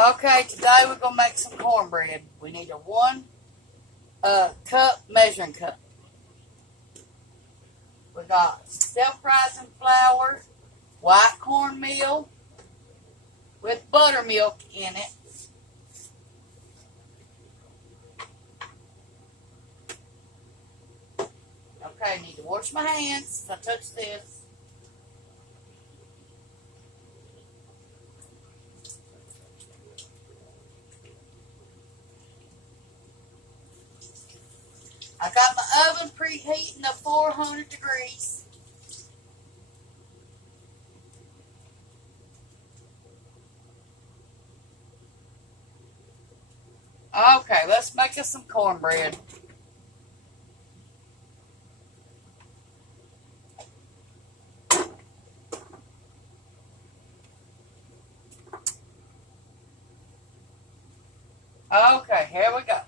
Okay, today we're going to make some cornbread. We need a 1 cup measuring cup. We got self-rising flour, white cornmeal with buttermilk in it. Okay, I need to wash my hands if I touch this. I got my oven preheating to 400 degrees. Okay, let's make us some cornbread. Okay, here we go.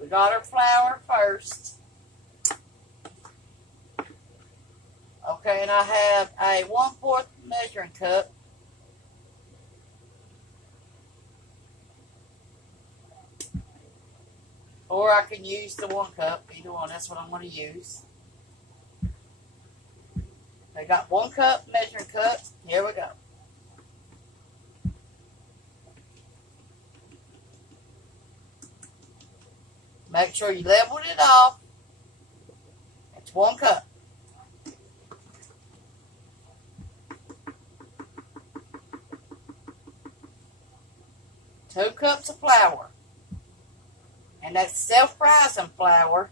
We got our flour first. Okay, and I have a 1/4 measuring cup. Or I can use the 1 cup, either one, that's what I'm going to use. I got 1 cup measuring cup. Here we go. Make sure you leveled it off. It's 1 cup. Two cups of flour. And that's self-rising flour.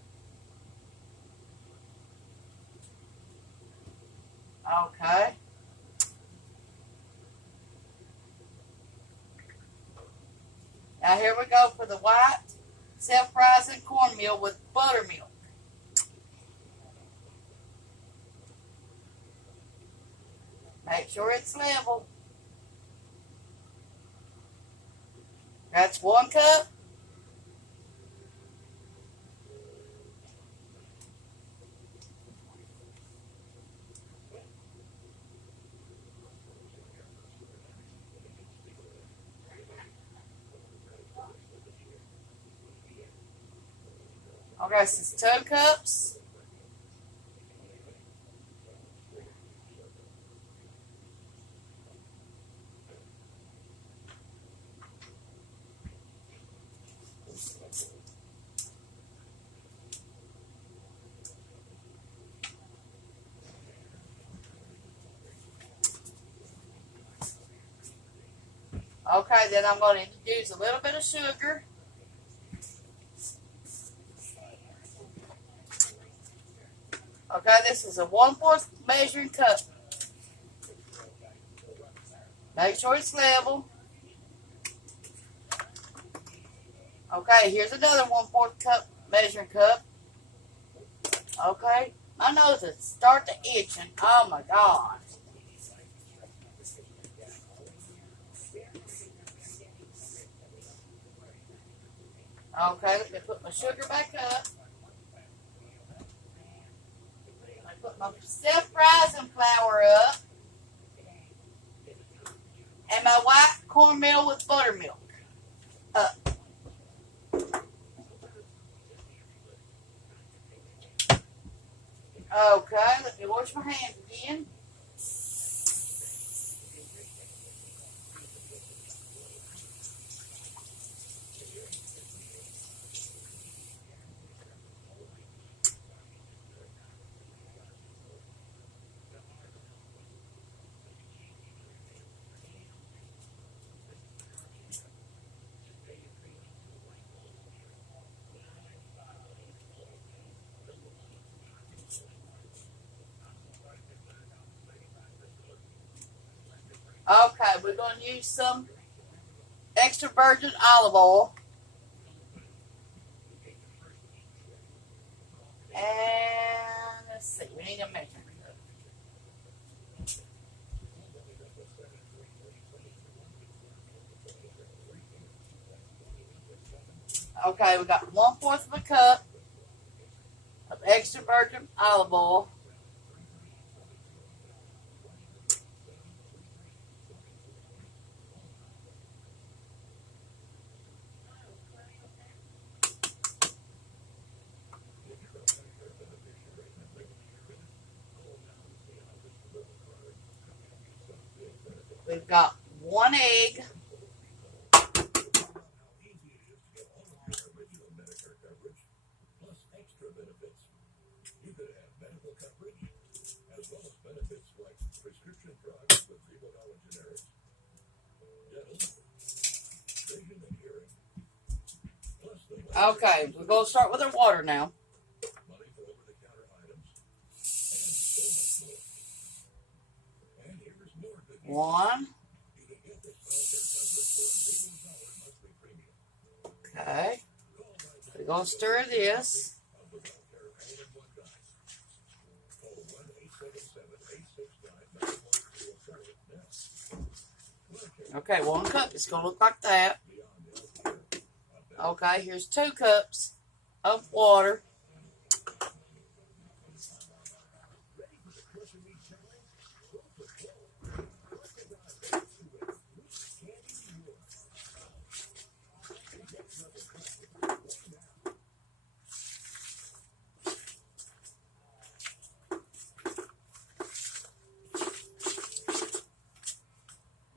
Okay. Now here we go for the white self-rising cornmeal with buttermilk. Make sure it's level. That's 1 cup. Okay, this is 2 cups. Okay, then I'm going to introduce a little bit of sugar. Okay, this is a 1/4 measuring cup. Make sure it's level. Okay, here's another 1/4 cup measuring cup. Okay, my nose is starting to itching. Oh my God. Okay, let me put my sugar back up. I put my self-rising flour up. And my white cornmeal with buttermilk up. Okay, let me wash my hands again. Okay, we're going to use some extra virgin olive oil. And let's see, we need a measurement. Okay, we got 1/4 of a cup of extra virgin olive oil. We've got 1 egg. Okay, we're going to start with our water now. One. Okay. We're going to stir this. Okay, 1 cup. It's going to look like that. Okay, here's 2 cups of water.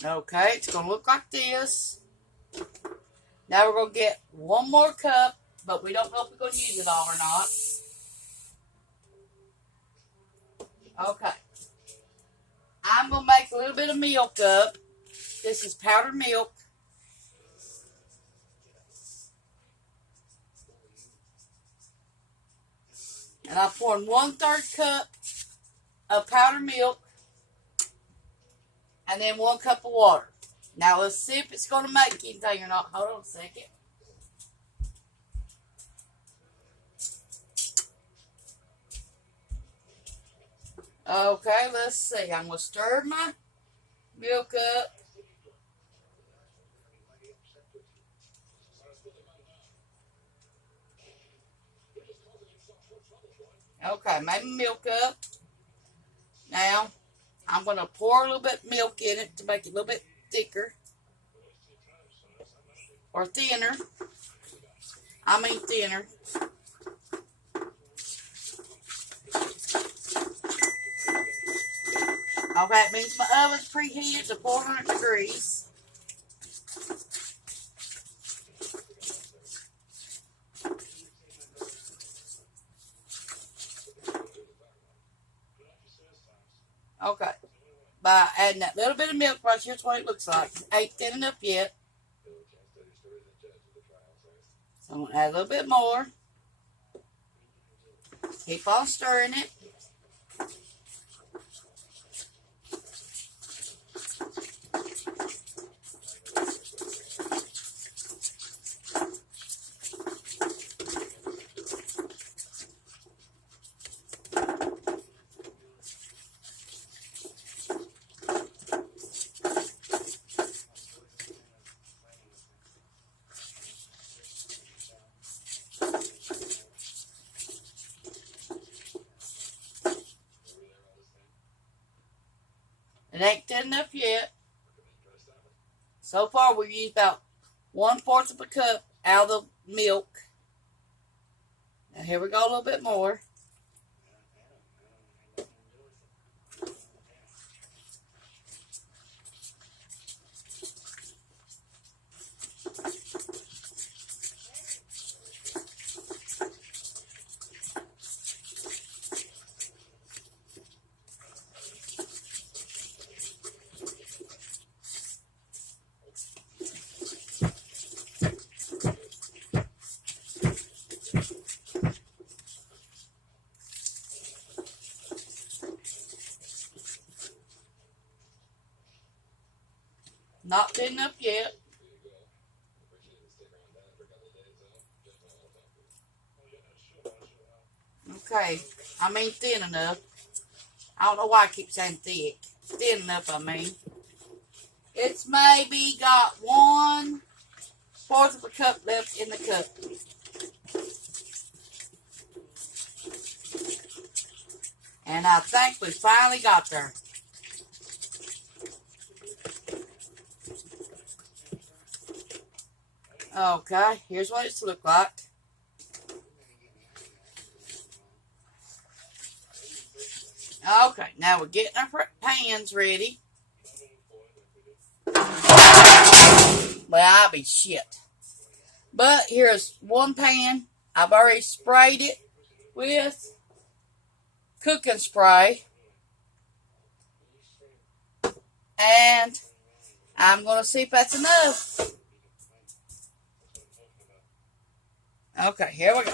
Okay, it's going to look like this. Now we're going to get 1 more cup, but we don't know if we're going to use it all or not. Okay. I'm going to make a little bit of milk up. This is powdered milk. And I'm pouring 1/3 cup of powdered milk. And then 1 cup of water. Now let's see if it's going to make anything or not. Hold on a second. Okay, let's see. I'm going to stir my milk up. Okay, made my milk up. Now, I'm going to pour a little bit of milk in it to make it a little bit thicker. Or thinner. I mean thinner. Okay, it means my oven's preheated to 400 degrees. Okay. By adding that little bit of milk right here's what it looks like. It ain't thin enough yet. So I'm going to add a little bit more. Keep on stirring it. It ain't thin enough yet. So far, we've used about 1/4 of a cup out of the milk. Now, here we go a little bit more. Not thin enough yet. Okay, I mean thin enough. I don't know why I keep saying thick. Thin enough, I mean. It's maybe got 1/4 of a cup left in the cup. And I think we finally got there. Okay, here's what it's look like. Okay, now we're getting our pans ready. Well, I'll be shit. But here's one pan. I've already sprayed it with cooking spray. And I'm going to see if that's enough. Okay, here we go.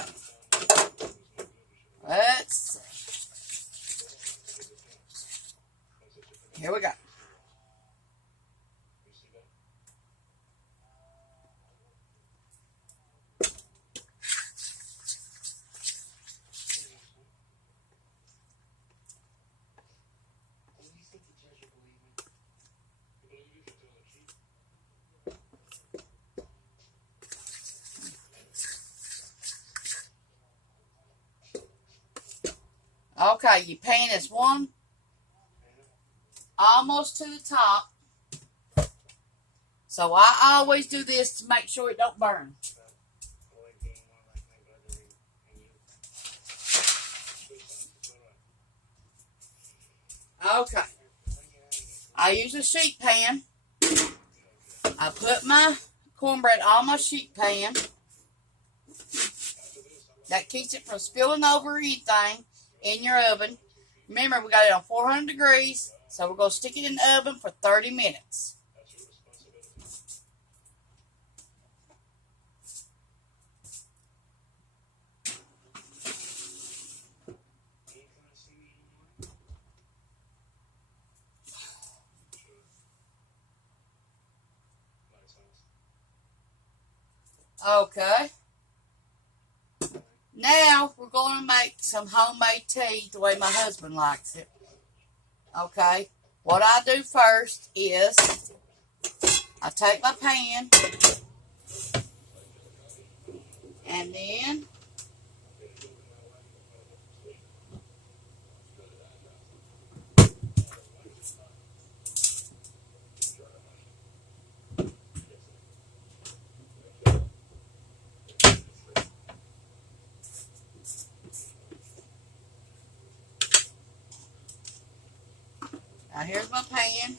Let's see. Here we go. Okay, your pan is one almost to the top. So I always do this to make sure it don't burn. Okay. I use a sheet pan. I put my cornbread on my sheet pan. That keeps it from spilling over anything in your oven. Remember, we got it on 400 degrees, so we're going to stick it in the oven for 30 minutes. Okay. Now, we're going to make some homemade tea the way my husband likes it. Okay. What I do first is I take my pan and then now here's my pan.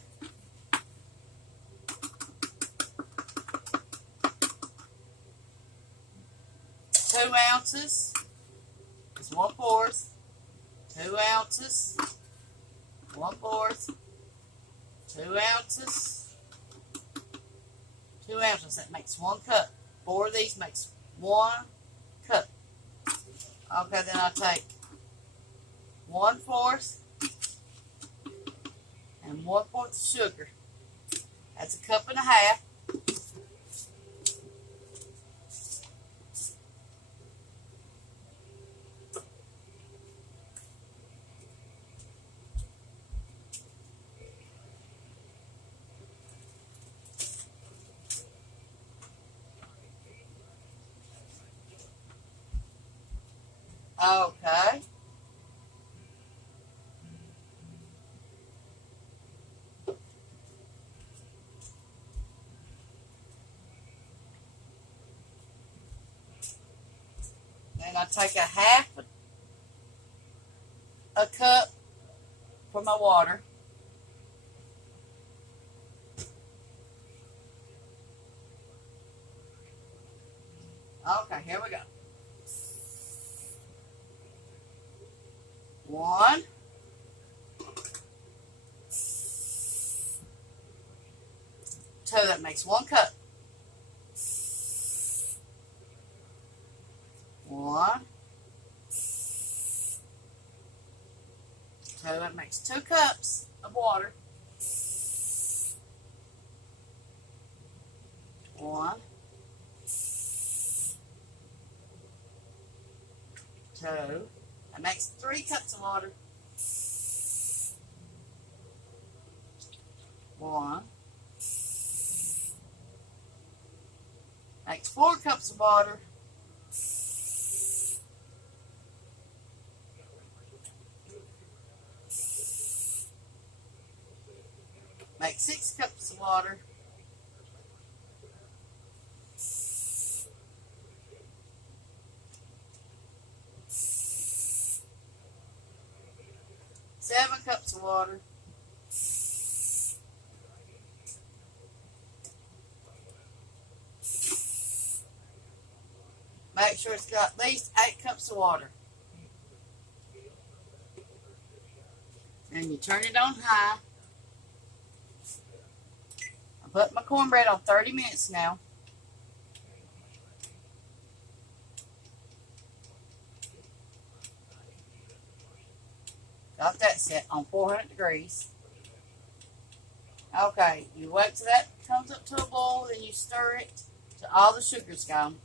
Two ounces is 1/4. 2 ounces, 1/4. 2 ounces. 2 ounces. That makes 1 cup. 4 of these makes 1 cup. Okay, then I'll take 1/4 and 1/4 sugar. That's 1.5 cups. Okay. Then I take a half a cup for my water. Okay, here we go. 1, 2, that makes 1 cup. 1, 2, that makes 2 cups of water. 1, 2, that makes 3 cups of water. 1, makes 4 cups of water. Makes 6 cups of water. 7 cups of water. Make sure it's got at least 8 cups of water. And you turn it on high. I put my cornbread on 30 minutes now. Got that set on 400 degrees. Okay, you wait till that comes up to a boil, then you stir it till all the sugar's gone.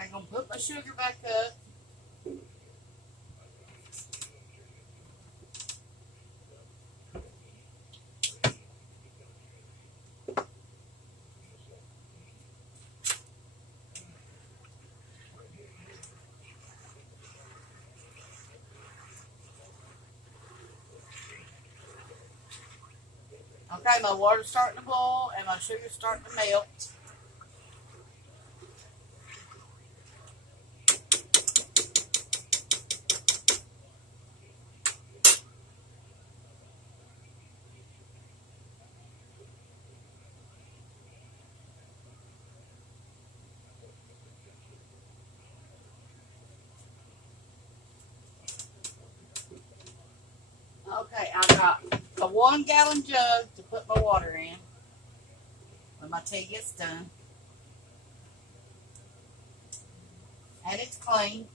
I'm going to put my sugar back up. Okay, my water's starting to boil and my sugar's starting to melt. Okay, I got a 1-gallon jug to put my water in when my tea gets done. And it's clean.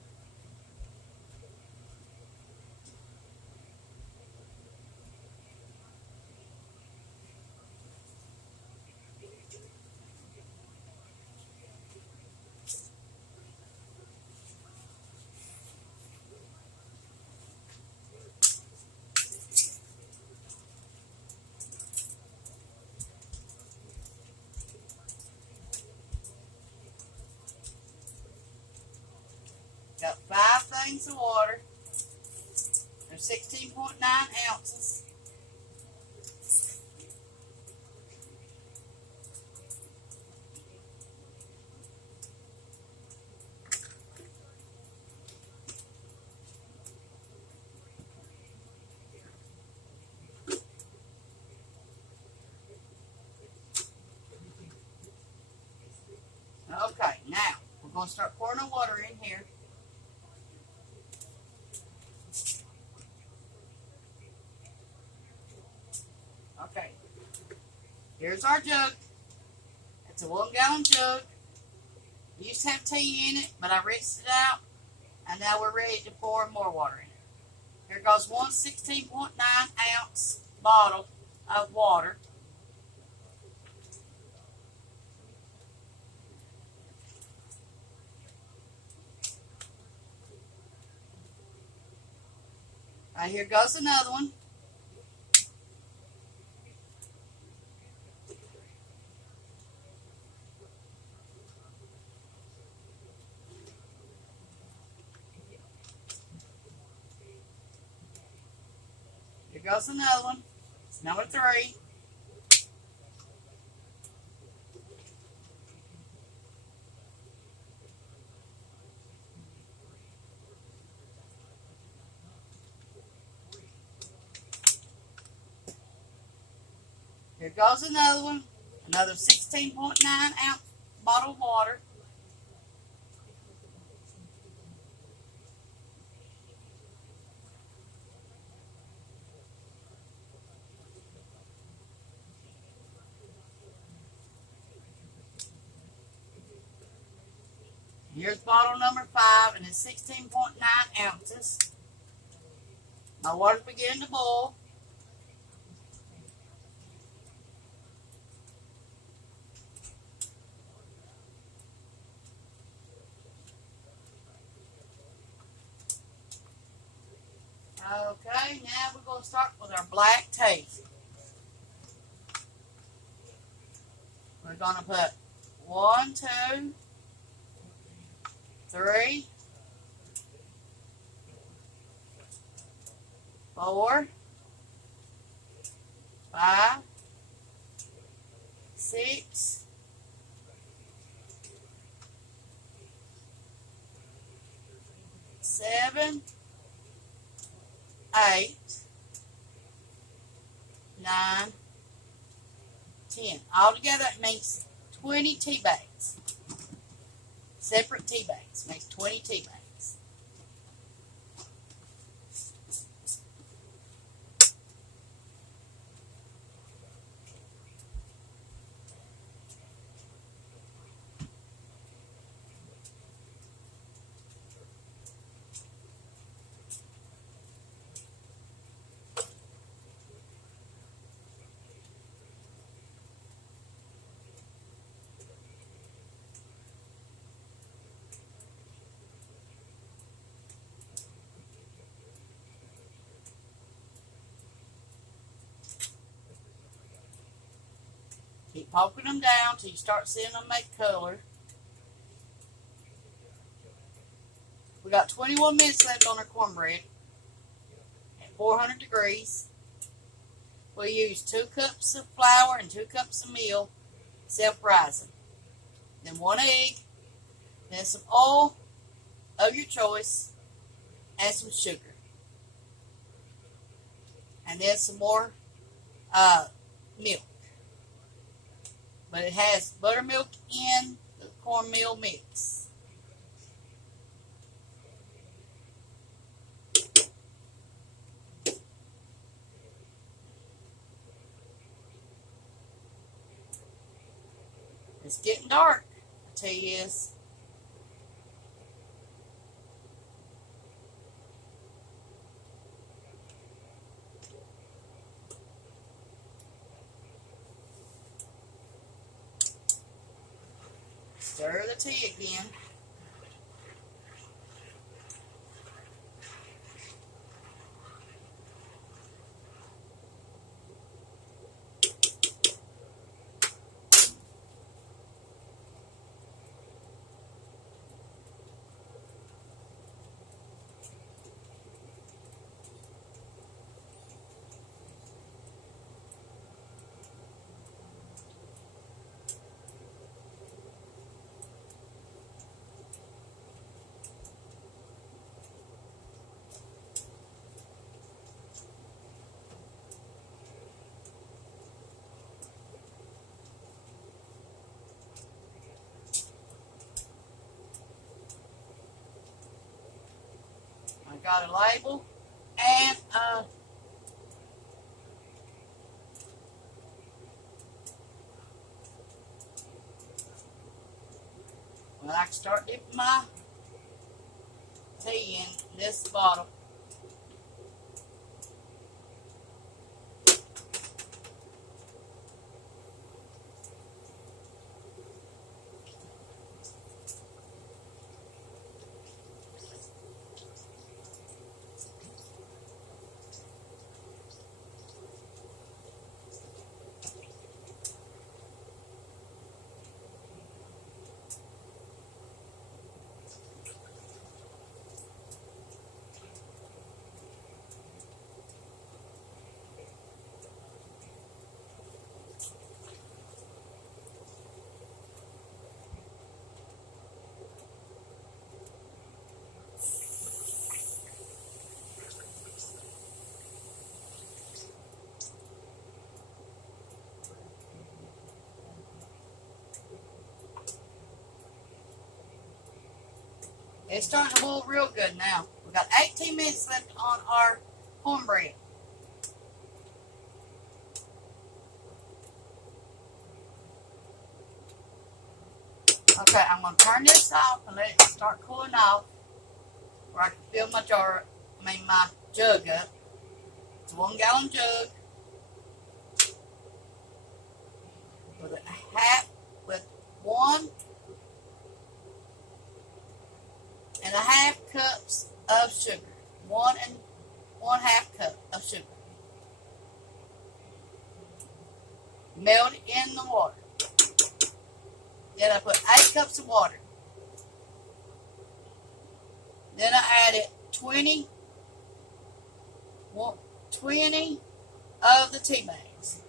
Got 5 things of water. They're 16.9 ounces. I'm going to start pouring the water in here. Okay. Here's our jug. It's a 1-gallon jug. It used to have tea in it, but I rinsed it out. And now we're ready to pour more water in it. Here goes one 16.9-ounce bottle of water. Right, here goes another one. Here goes another one. It's number 3. Here goes another one. Another 16.9-ounce bottle of water. Here's bottle number 5, and it's 16.9 ounces. My water's beginning to boil. Okay, now we're going to start with our black tea. We're going to put 1, 2, 3, 4, 5, 6, 7, 8, 9, 10. Altogether, it makes 20 tea bags. Separate tea bags makes 20 tea bags. Keep poking them down till you start seeing them make color. We got 21 minutes left on our cornbread at 400 degrees. We'll use 2 cups of flour and 2 cups of meal, self-rising. Then 1 egg, then some oil of your choice, and some sugar. And then some more milk. But it has buttermilk in the cornmeal mix. It's getting dark, I tell you this. Stir the tea again. got a label and well, I can start dipping my tea in this bottle. It's starting to boil real good now. We've got 18 minutes left on our cornbread. Okay, I'm going to turn this off and let it start cooling off where I can fill my my jug up. It's a 1 gallon jug with with 1.5 cups of sugar. 1 1/2 cup of sugar. Melt it in the water. Then I put 8 cups of water. Then I added 20 of the tea bags.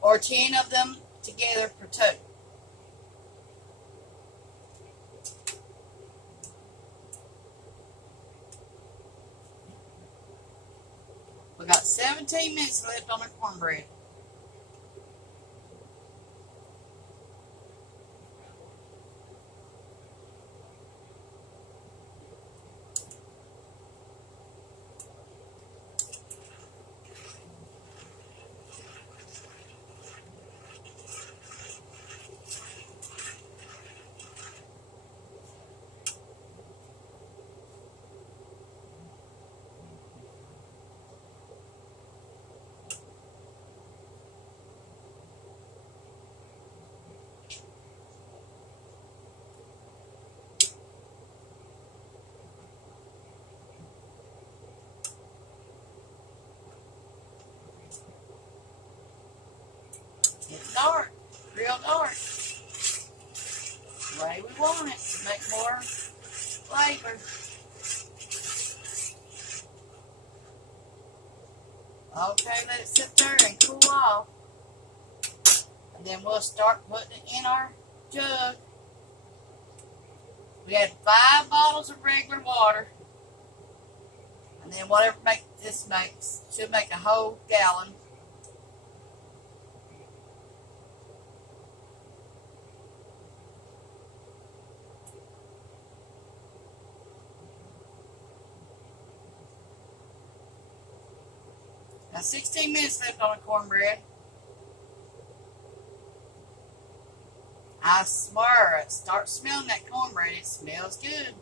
Or 10 of them together for 2. We got 17 minutes left on the cornbread. It's dark, real dark. The way we want it to make more flavor. Okay, let it sit there and cool off. And then we'll start putting it in our jug. We had 5 bottles of regular water. And then whatever this makes, should make a whole gallon. Now 16 minutes left on the cornbread. I swear, start smelling that cornbread. It smells good.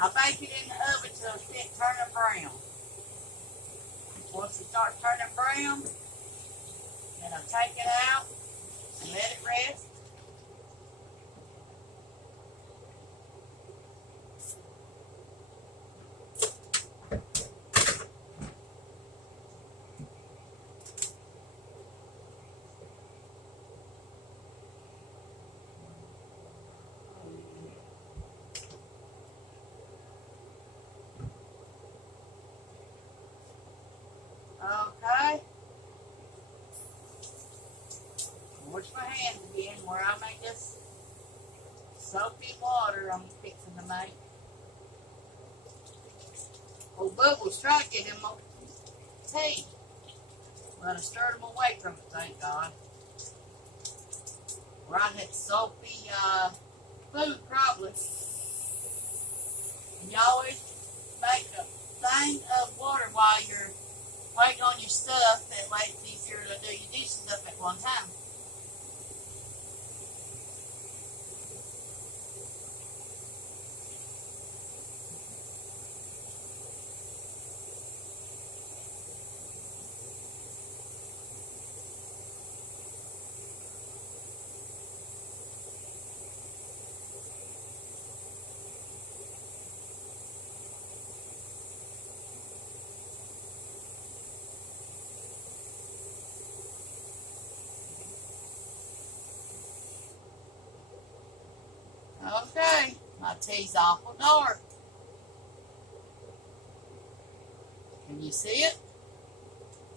I bake it in the oven till it's turning brown. Once it starts turning brown, then I take it out and let it rest. wash my hands again where I make this soapy water I'm fixing to make. Old Bubbles tried to get him on tea, but I stirred him away from it, thank God. Where I had soapy food probably. And you always make a thing of water while you're waiting on your stuff. That way it's easier to do your dishes up at one time. Okay, my tea's awful dark. Can you see it?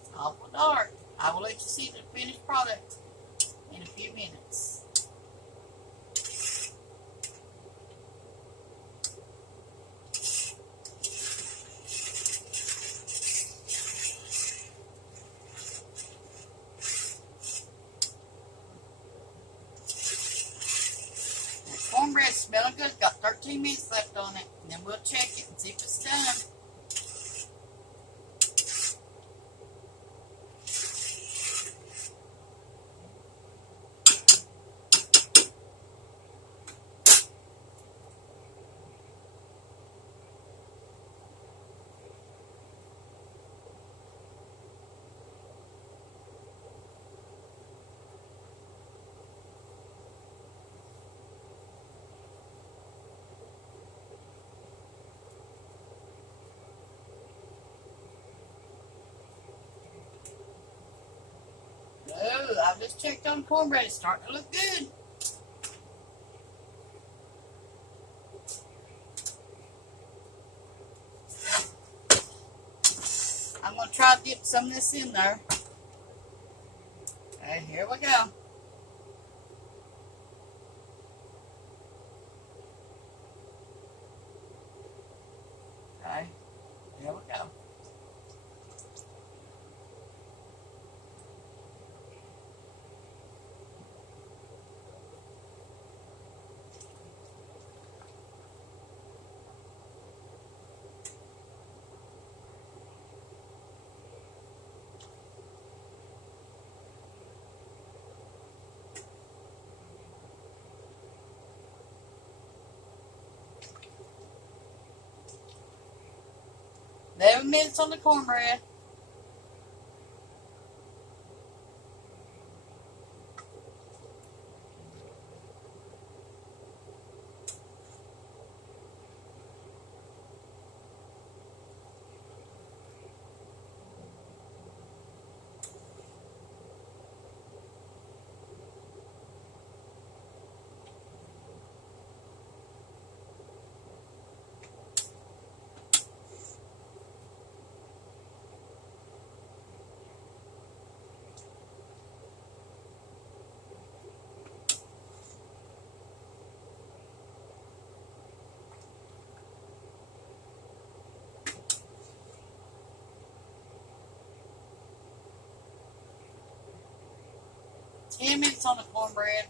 It's awful dark. I will let you see the finished product in a few minutes. Cornbread's smelling good. Got 13 minutes left on it. And then we'll check it and see if it's done. Oh, I just checked on cornbread. It's starting to look good. I'm going to try to dip some of this in there. Okay, here we go. Okay, here we go. $11 on the cornbread. $10 on the cornbread.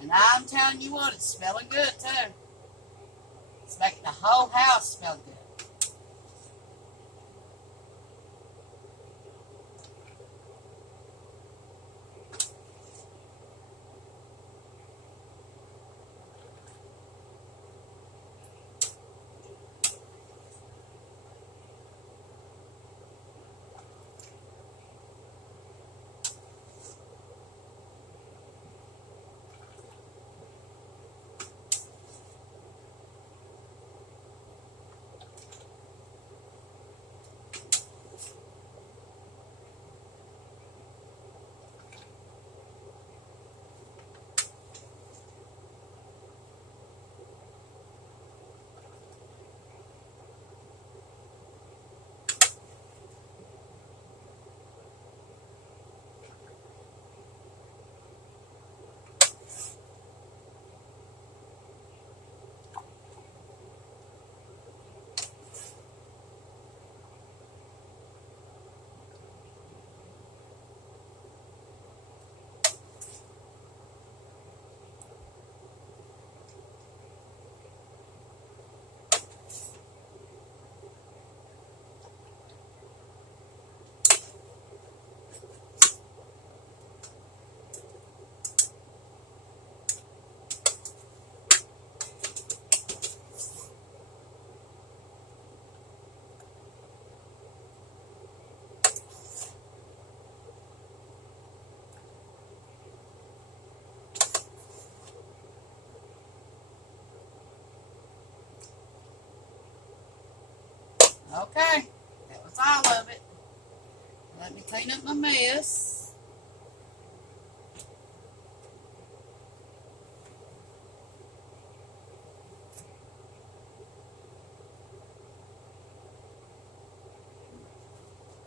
And I'm telling you what, it's smelling good too. It's making the whole house smell good. Okay, that was all of it. Let me clean up my mess.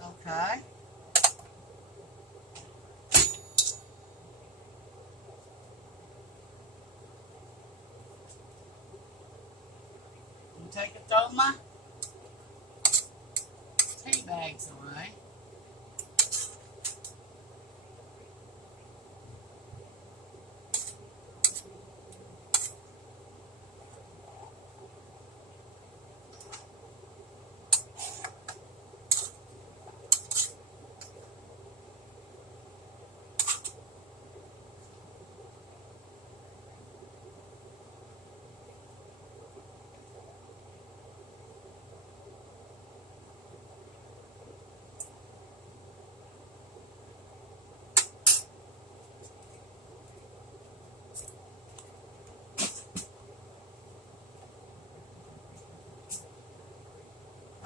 Okay. Take and throw my tea bags away.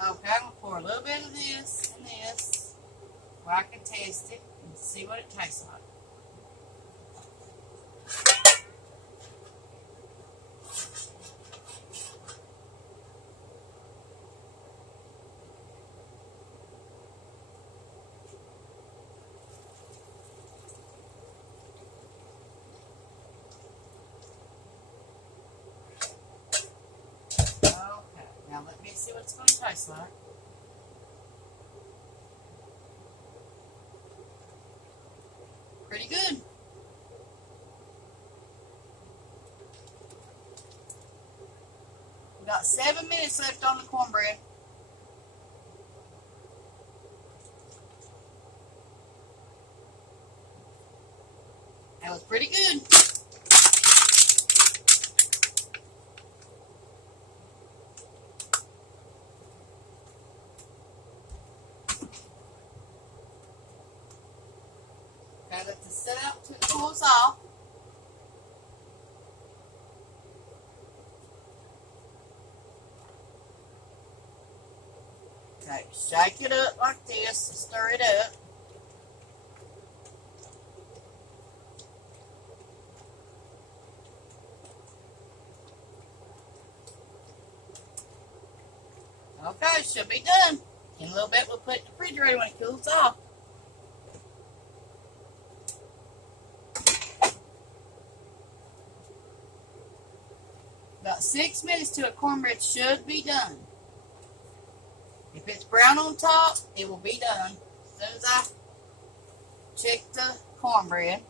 Okay, I'm going to pour a little bit of this and this where I can test it and see what it tastes like. Okay, now let me see what it's going to taste like. Pretty good. We've got 7 minutes left on the cornbread. That was pretty good. Okay, let this set out till it cools off. Okay, shake it up like this and stir it up. Okay, should be done. In a little bit, we'll put it in the refrigerator when it cools off. About 6 minutes to a cornbread should be done. If it's brown on top, it will be done. As soon as I check the cornbread.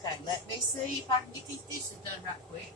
Okay, let me see if I can get these dishes done right quick.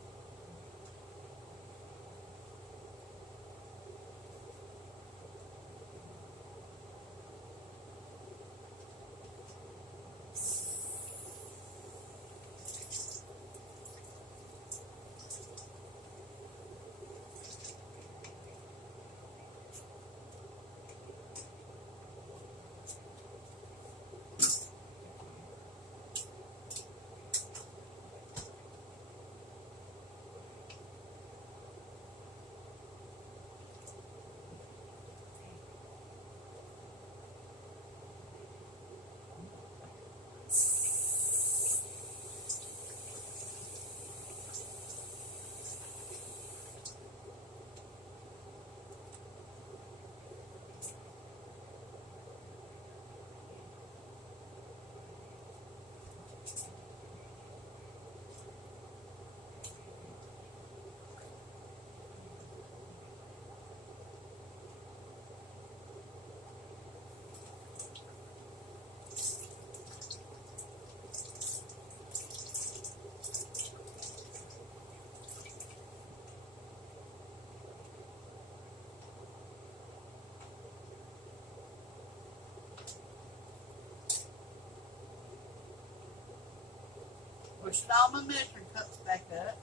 Pushing all my measuring cups back up.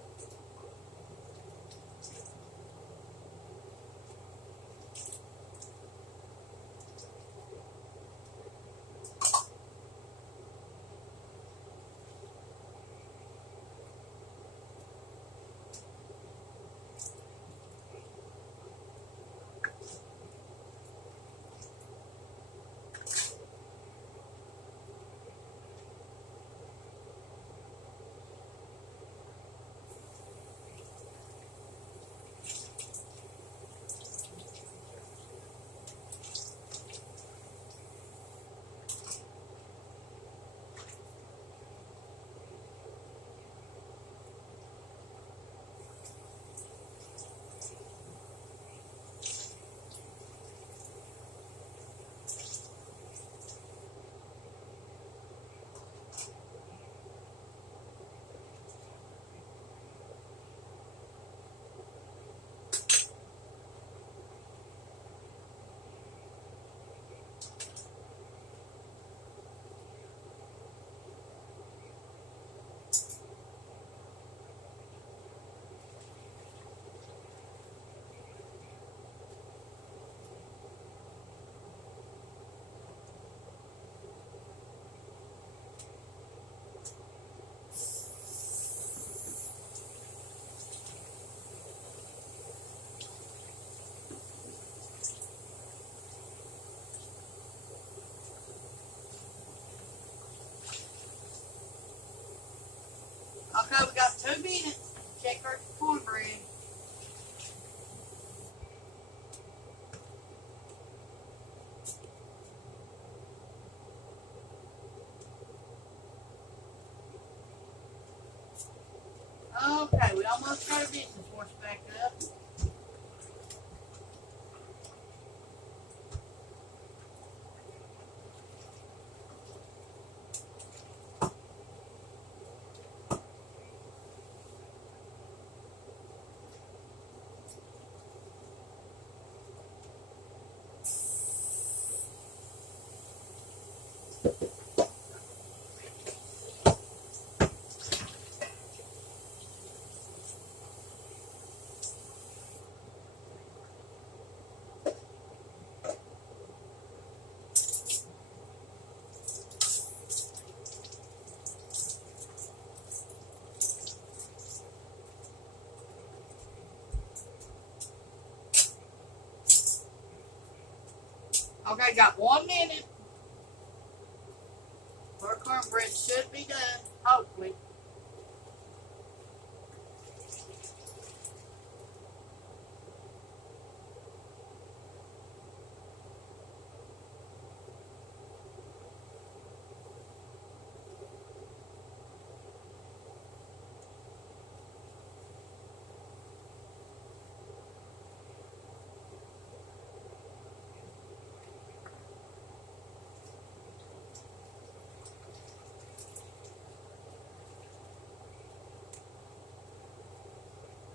decorate the cornbread. Okay, we almost got our dishing force back up. Okay, got 1 minute. Our cornbread should be done, hopefully.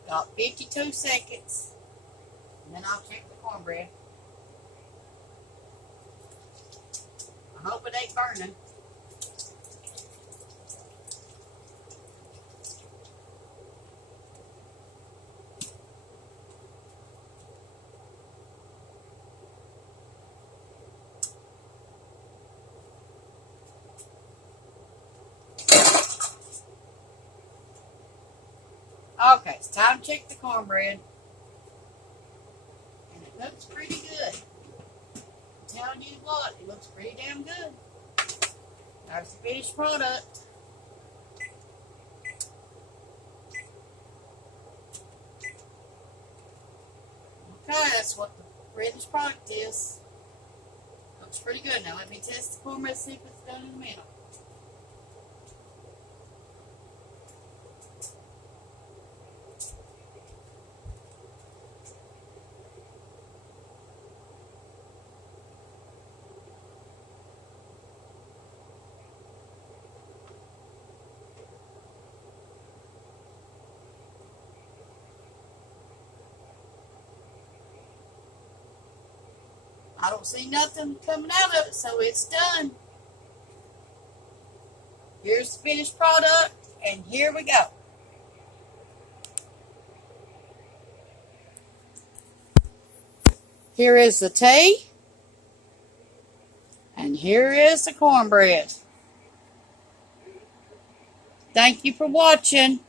Got 52 seconds. And then I'll check the cornbread. I hope it ain't burning. Okay, it's time to check the cornbread. And it looks pretty good. I'm telling you what, it looks pretty damn good. There's the finished product. Okay, that's what the finished product is. Looks pretty good. Now let me test the cornbread, see if it's done in a minute. I don't see nothing coming out of it, so it's done. Here's the finished product, and here we go. Here is the tea, and here is the cornbread. Thank you for watching.